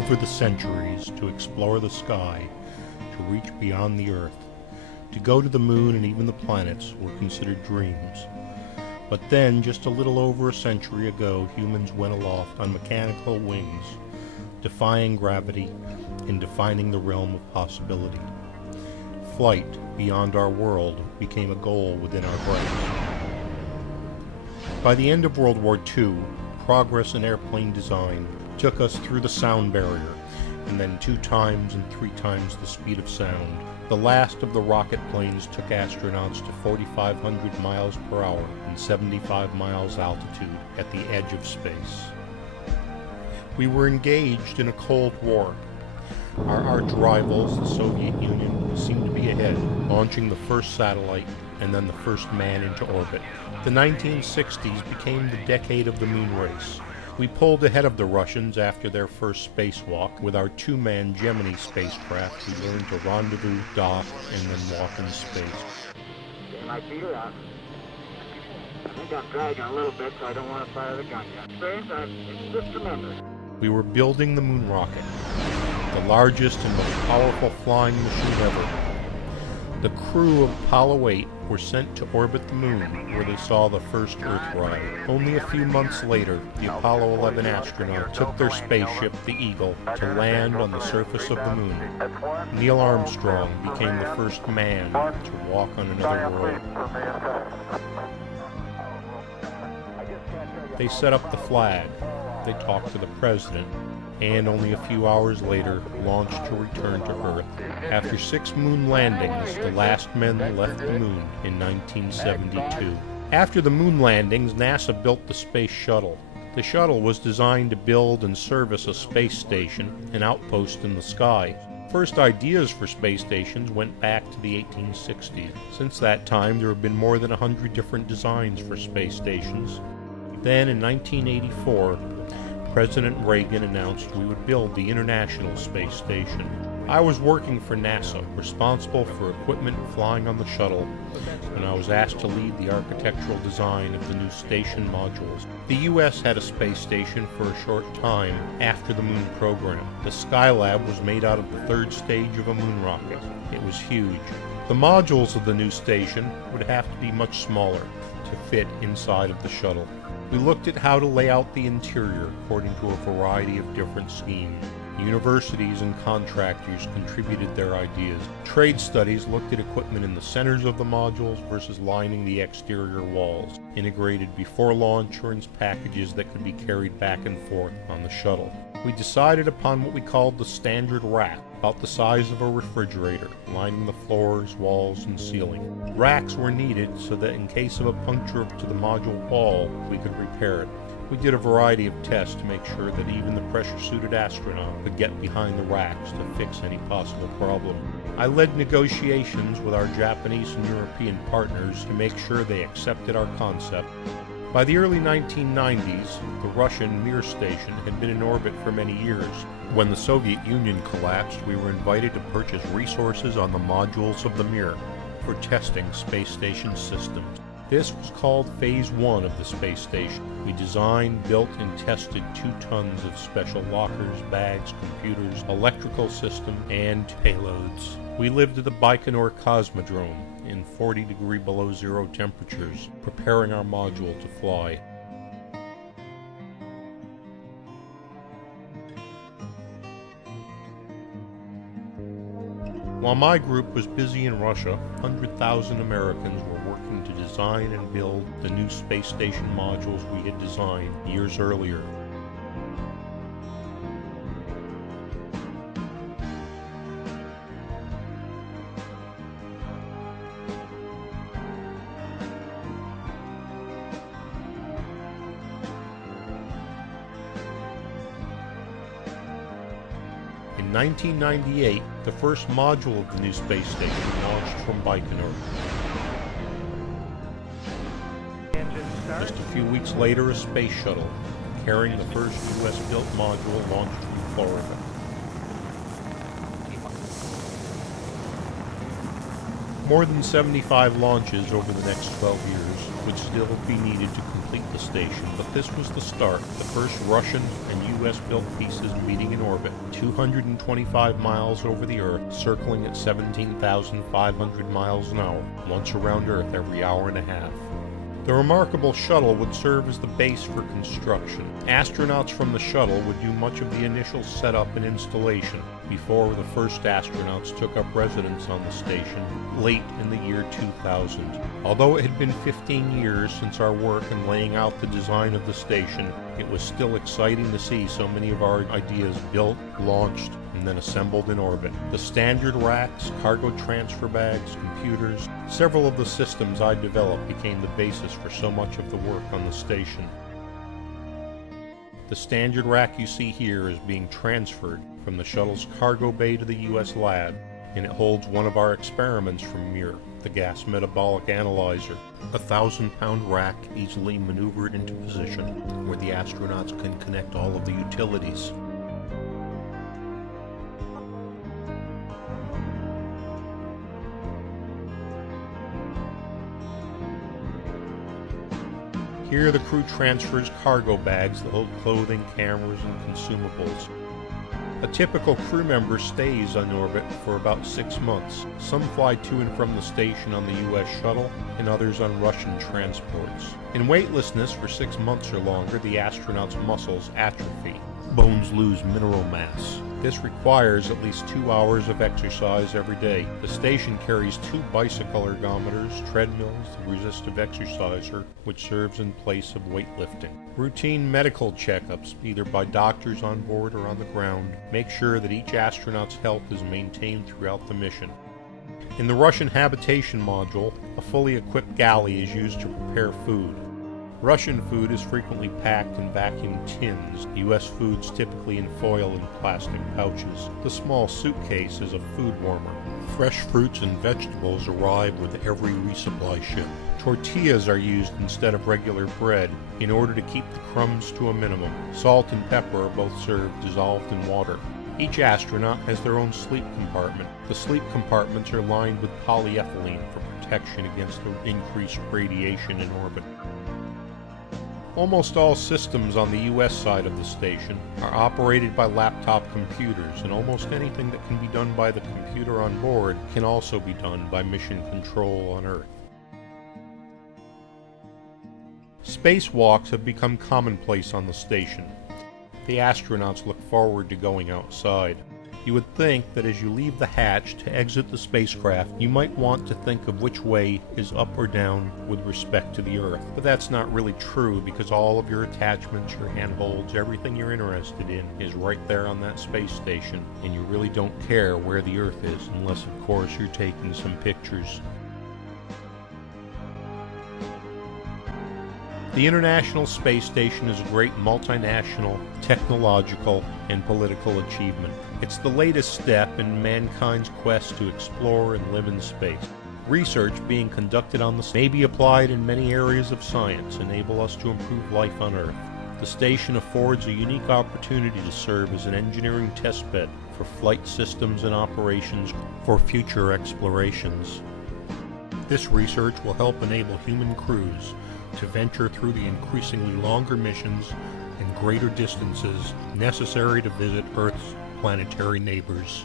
over the centuries to explore the sky, to reach beyond the Earth. To go to the moon and even the planets were considered dreams. But then, just a little over a century ago, humans went aloft on mechanical wings, defying gravity and defining the realm of possibility. Flight beyond our world became a goal within our brains. By the end of World War II, progress in airplane design took us through the sound barrier, and then 2 times and 3 times the speed of sound. The last of the rocket planes took astronauts to 4,500 miles per hour and 75 miles altitude at the edge of space. We were engaged in a Cold War. Our arch rivals, the Soviet Union, seemed to be ahead, launching the first satellite and then the first man into orbit. The 1960s became the decade of the moon race. We pulled ahead of the Russians after their first spacewalk with our 2-man Gemini spacecraft. We learned to rendezvous, dock, and then walk in space. Get my feet out. I think I'm dragging a little bit, so I don't want to fire the gun yet. It's just tremendous. We were building the moon rocket, the largest and most powerful flying machine ever. The crew of Apollo 8 were sent to orbit the moon, where they saw the first Earth ride. Only a few months later, the Apollo 11 astronauts took their spaceship, the Eagle, to land on the surface of the moon. Neil Armstrong became the first man to walk on another world. They set up the flag, they talked to the president, and only a few hours later launched to return to Earth. After 6 moon landings, the last men left the moon in 1972. After the moon landings, NASA built the Space Shuttle. The shuttle was designed to build and service a space station, an outpost in the sky. First ideas for space stations went back to the 1860s. Since that time, there have been more than 100 different designs for space stations. Then, in 1984, President Reagan announced we would build the International Space Station. I was working for NASA, responsible for equipment flying on the shuttle, and I was asked to lead the architectural design of the new station modules. The U.S. had a space station for a short time after the moon program. The Skylab was made out of the 3rd stage of a moon rocket. It was huge. The modules of the new station would have to be much smaller to fit inside of the shuttle. We looked at how to lay out the interior according to a variety of different schemes. Universities and contractors contributed their ideas. Trade studies looked at equipment in the centers of the modules versus lining the exterior walls, integrated before launch or in packages that could be carried back and forth on the shuttle. We decided upon what we called the standard rack, about the size of a refrigerator, lining the floors, walls, and ceiling. Racks were needed so that in case of a puncture to the module wall, we could repair it. We did a variety of tests to make sure that even the pressure-suited astronaut could get behind the racks to fix any possible problem. I led negotiations with our Japanese and European partners to make sure they accepted our concept. By the early 1990s, the Russian Mir station had been in orbit for many years. When the Soviet Union collapsed, we were invited to purchase resources on the modules of the Mir for testing space station systems. This was called Phase 1 of the space station. We designed, built, and tested 2 tons of special lockers, bags, computers, electrical system, and payloads. We lived at the Baikonur Cosmodrome in 40 degree below zero temperatures, preparing our module to fly. While my group was busy in Russia, 100,000 Americans were working to design and build the new space station modules we had designed years earlier. In 1998, the first module of the new space station launched from Baikonur. Just a few weeks later, a space shuttle, carrying the first U.S.-built module, launched from Florida. More than 75 launches over the next 12 years would still be needed to complete the station, but this was the start, the first Russian and US-built pieces meeting in orbit, 225 miles over the Earth, circling at 17,500 miles an hour, once around Earth every hour and a half. The remarkable shuttle would serve as the base for construction. Astronauts from the shuttle would do much of the initial setup and installation before the first astronauts took up residence on the station late in the year 2000. Although it had been 15 years since our work in laying out the design of the station, it was still exciting to see so many of our ideas built, launched, and then assembled in orbit. The standard racks, cargo transfer bags, computers, several of the systems I developed became the basis for so much of the work on the station. The standard rack you see here is being transferred from the shuttle's cargo bay to the US lab, and it holds one of our experiments from Mir, the gas metabolic analyzer, a 1,000-pound rack easily maneuvered into position where the astronauts can connect all of the utilities. Here the crew transfers cargo bags that hold clothing, cameras, and consumables. A typical crew member stays on orbit for about 6 months. Some fly to and from the station on the US shuttle, and others on Russian transports. In weightlessness for 6 months or longer, the astronauts' muscles atrophy. Bones lose mineral mass. This requires at least 2 hours of exercise every day. The station carries 2 bicycle ergometers, treadmills, the resistive exerciser, which serves in place of weightlifting. Routine medical checkups, either by doctors on board or on the ground, make sure that each astronaut's health is maintained throughout the mission. In the Russian habitation module, a fully equipped galley is used to prepare food. Russian food is frequently packed in vacuum tins, US foods typically in foil and plastic pouches. The small suitcase is a food warmer. Fresh fruits and vegetables arrive with every resupply ship. Tortillas are used instead of regular bread in order to keep the crumbs to a minimum. Salt and pepper are both served dissolved in water. Each astronaut has their own sleep compartment. The sleep compartments are lined with polyethylene for protection against the increased radiation in orbit. Almost all systems on the US side of the station are operated by laptop computers, and almost anything that can be done by the computer on board can also be done by mission control on Earth. Spacewalks have become commonplace on the station. The astronauts look forward to going outside. You would think that as you leave the hatch to exit the spacecraft, you might want to think of which way is up or down with respect to the Earth. But that's not really true, because all of your attachments, your handholds, everything you're interested in is right there on that space station, and you really don't care where the Earth is, unless of course you're taking some pictures. The International Space Station is a great multinational, technological, and political achievement. It's the latest step in mankind's quest to explore and live in space. Research being conducted on the station may be applied in many areas of science, enable us to improve life on Earth. The station affords a unique opportunity to serve as an engineering testbed for flight systems and operations for future explorations. This research will help enable human crews to venture through the increasingly longer missions and greater distances necessary to visit Earth's planetary neighbors.